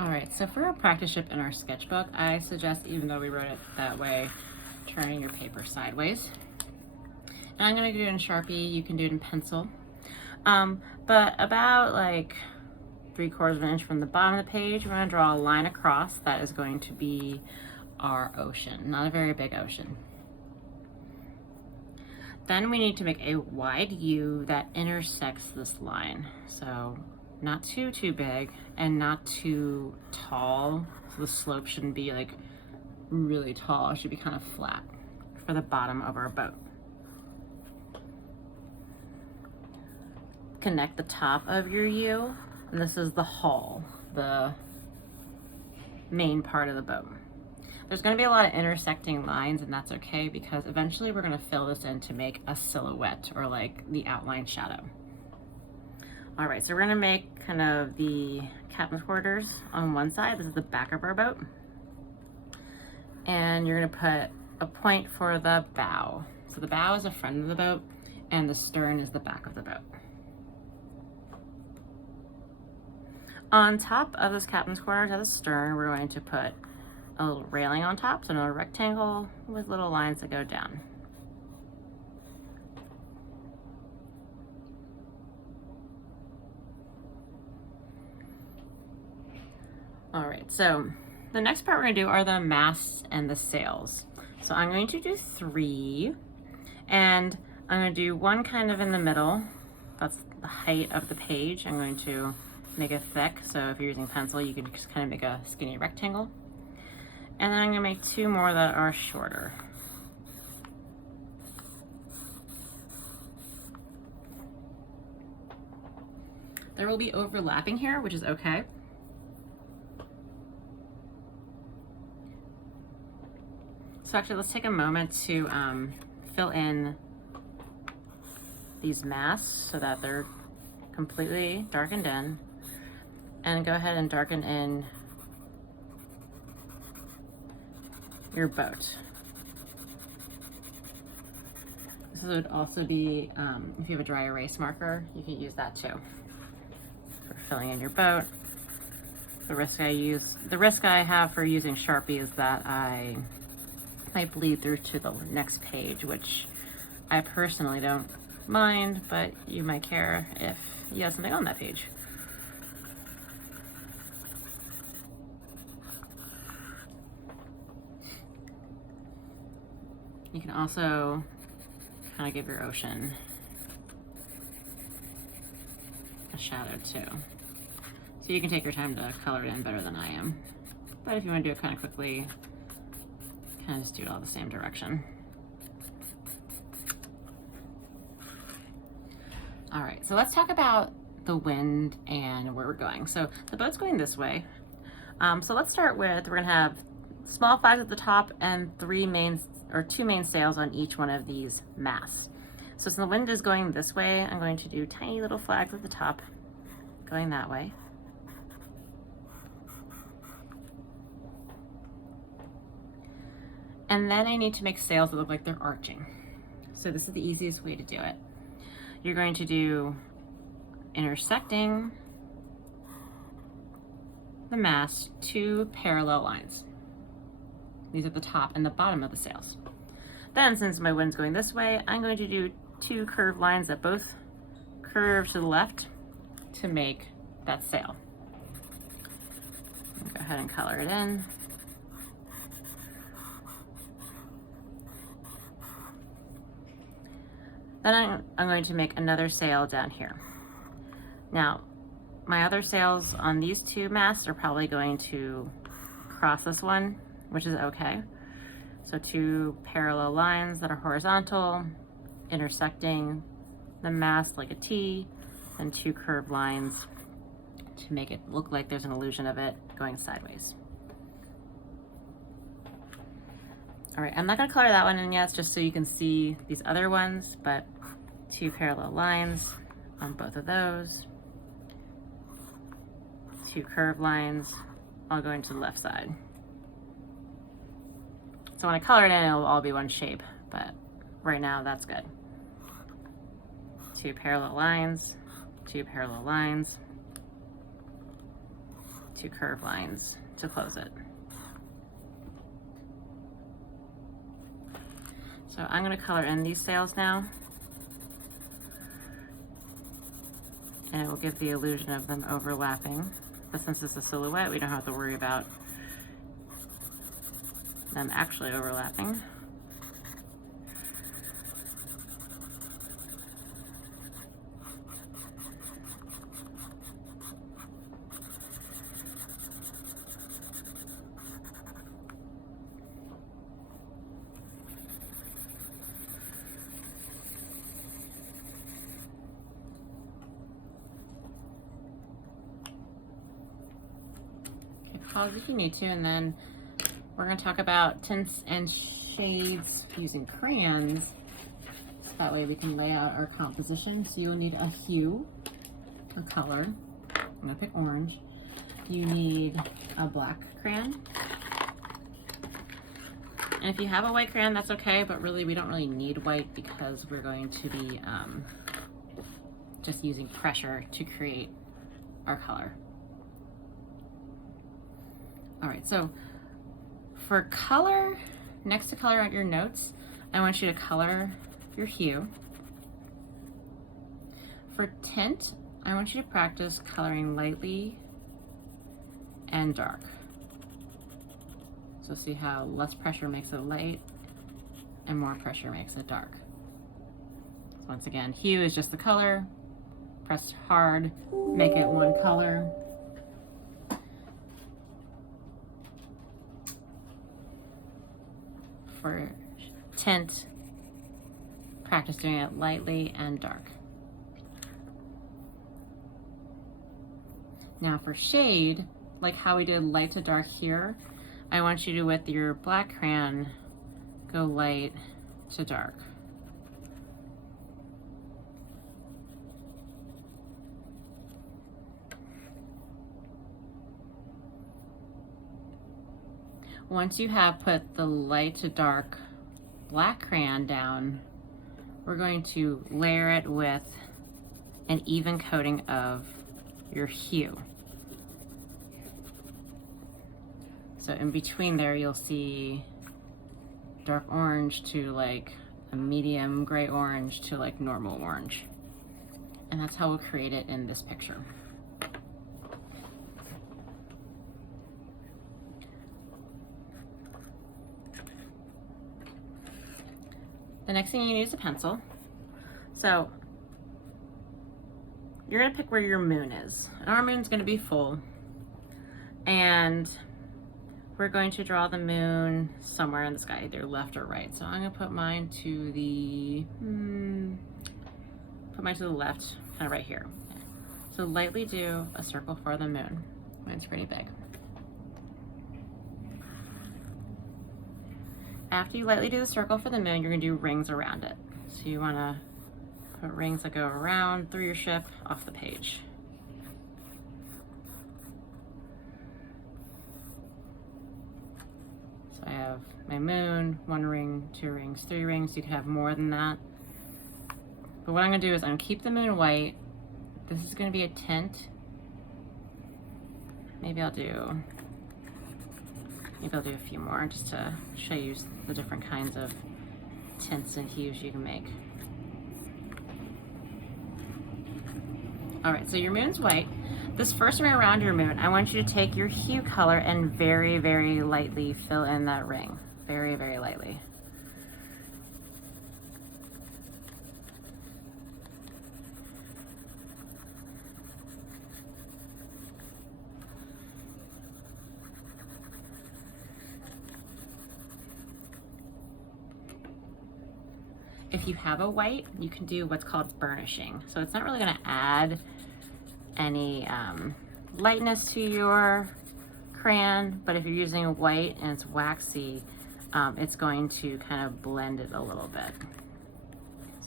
All right, so for our practice ship in our sketchbook, I suggest, even though we wrote it that way, turning your paper sideways. And I'm gonna do it in Sharpie, you can do it in pencil. But about like 3/4 of an inch from the bottom of the page, we're gonna draw a line across that is going to be our ocean, not a very big ocean. Then we need to make a wide U that intersects this line. So not too big and not too tall. So the slope shouldn't be like really tall, it should be kind of flat for the bottom of our boat. Connect the top of your U, and this is the hull, the main part of the boat. There's going to be a lot of intersecting lines, and that's okay because eventually we're going to fill this in to make a silhouette or like the outline shadow. All right, so we're going to make kind of the captain's quarters on one side. This is the back of our boat. And you're going to put a point for the bow. So the bow is the front of the boat and the stern is the back of the boat. On top of this captain's quarters at the stern, we're going to put a little railing on top, so another rectangle with little lines that go down. All right, so the next part we're gonna do are the masts and the sails. So I'm going to do 3, and I'm gonna do one kind of in the middle. That's the height of the page. I'm going to make it thick, so if you're using pencil, you can just kind of make a skinny rectangle. And then I'm gonna make 2 more that are shorter. There will be overlapping here, which is okay. So actually, let's take a moment to fill in these masts so that they're completely darkened in. And go ahead and darken in your boat. This would also be, if you have a dry erase marker, you can use that too for filling in your boat. The risk I have for using Sharpie is that I might bleed through to the next page, which I personally don't mind, but you might care if you have something on that page. You can also kind of give your ocean a shadow too. So you can take your time to color it in better than I am. But if you want to do it kind of quickly, kind of just do it all the same direction. All right, so let's talk about the wind and where we're going. So the boat's going this way. So let's start with, we're gonna have small flags at the top and 2 main sails on each one of these masts. So since the wind is going this way, I'm going to do tiny little flags at the top going that way. And then I need to make sails that look like they're arching. So this is the easiest way to do it. You're going to do intersecting the mast 2 parallel lines. These are the top and the bottom of the sails. Then, since my wind's going this way, I'm going to do 2 curved lines that both curve to the left to make that sail. Go ahead and color it in. Then I'm going to make another sail down here. Now, my other sails on these 2 masts are probably going to cross this one, which is okay. So 2 parallel lines that are horizontal, intersecting the mast like a T, and 2 curved lines to make it look like there's an illusion of it going sideways. All right, I'm not gonna color that one in yet, just so you can see these other ones, but 2 parallel lines on both of those, 2 curved lines, all going to the left side. So when I color it in, it'll all be one shape, but right now that's good. 2 parallel lines, 2 parallel lines, two curved lines to close it. So I'm going to color in these sails now, and it will give the illusion of them overlapping. But since it's a silhouette, we don't have to worry about them actually overlapping. Pause if you need to, and then we're going to talk about tints and shades using crayons. So that way we can lay out our composition. So you'll need a hue, a color. I'm going to pick orange. You need a black crayon. And if you have a white crayon, that's okay, but really we don't really need white because we're going to be just using pressure to create our color. All right, so for color, next to color out your notes, I want you to color your hue. For tint, I want you to practice coloring lightly and dark. So see how less pressure makes it light and more pressure makes it dark. So once again, hue is just the color, press hard, make it one color. For tint, practice doing it lightly and dark. Now for shade, like how we did light to dark here, I want you to, with your black crayon, go light to dark. Once you have put the light to dark black crayon down, we're going to layer it with an even coating of your hue. So in between there, you'll see dark orange to like a medium gray orange to like normal orange. And that's how we'll create it in this picture. The next thing you need is a pencil. So you're gonna pick where your moon is. And our moon's gonna be full. And we're going to draw the moon somewhere in the sky, either left or right. So I'm gonna put mine to the, left, kind of right here. So lightly do a circle for the moon. Moon's pretty big. After you lightly do the circle for the moon, you're gonna do rings around it. So you wanna put rings that go around through your ship off the page. So I have my moon, 1 ring, 2 rings, 3 rings. You could have more than that. But what I'm gonna do is I'm gonna keep the moon white. This is gonna be a tint. Maybe I'll do a few more just to show you the different kinds of tints and hues you can make. All right, so your moon's white. This first ring around your moon, I want you to take your hue color and very, very lightly fill in that ring. Very, very lightly. If you have a white, you can do what's called burnishing. So it's not really gonna add any lightness to your crayon, but if you're using a white and it's waxy, it's going to kind of blend it a little bit.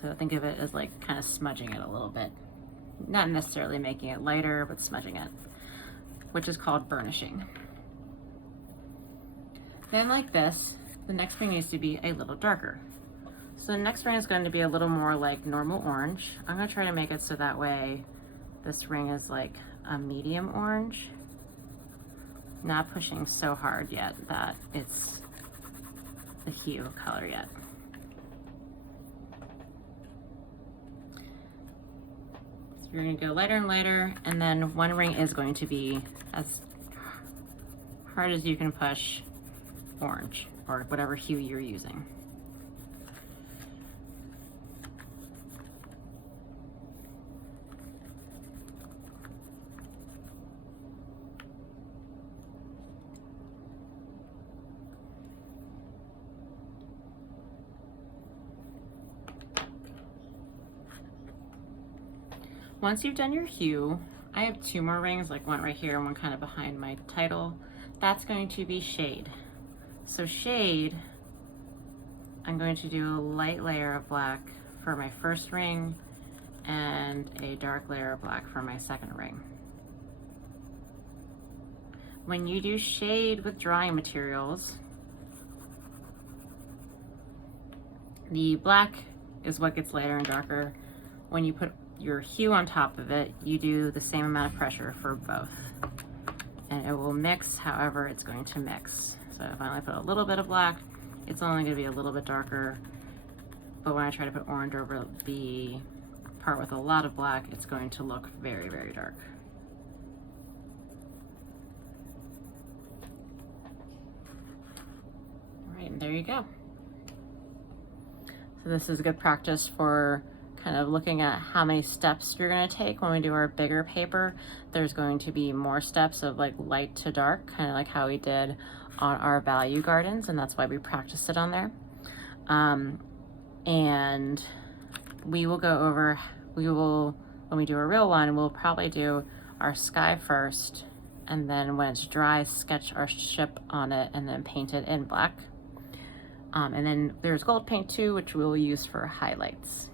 So think of it as like kind of smudging it a little bit. Not necessarily making it lighter, but smudging it, which is called burnishing. Then like this, the next ring needs to be a little darker. So the next ring is going to be a little more like normal orange. I'm going to try to make it so that way this ring is like a medium orange. Not pushing so hard yet that it's the hue color yet. So you're gonna go lighter and lighter, and then one ring is going to be as hard as you can push orange or whatever hue you're using. Once you've done your hue, I have two more rings, like one right here and one kind of behind my title. That's going to be shade. So shade, I'm going to do a light layer of black for my first ring and a dark layer of black for my second ring. When you do shade with drawing materials, the black is what gets lighter and darker. When you put your hue on top of it, you do the same amount of pressure for both. And it will mix however it's going to mix. So if I only put a little bit of black, it's only going to be a little bit darker. But when I try to put orange over the part with a lot of black, it's going to look very, very dark. All right, and there you go. So this is good practice for kind of looking at how many steps you're going to take. When we do our bigger paper, there's going to be more steps of like light to dark, kind of like how we did on our value gardens, and that's why we practiced it on there. And we will go over, when we do a real one, we'll probably do our sky first, and then when it's dry, sketch our ship on it and then paint it in black. And then there's gold paint too, which we'll use for highlights.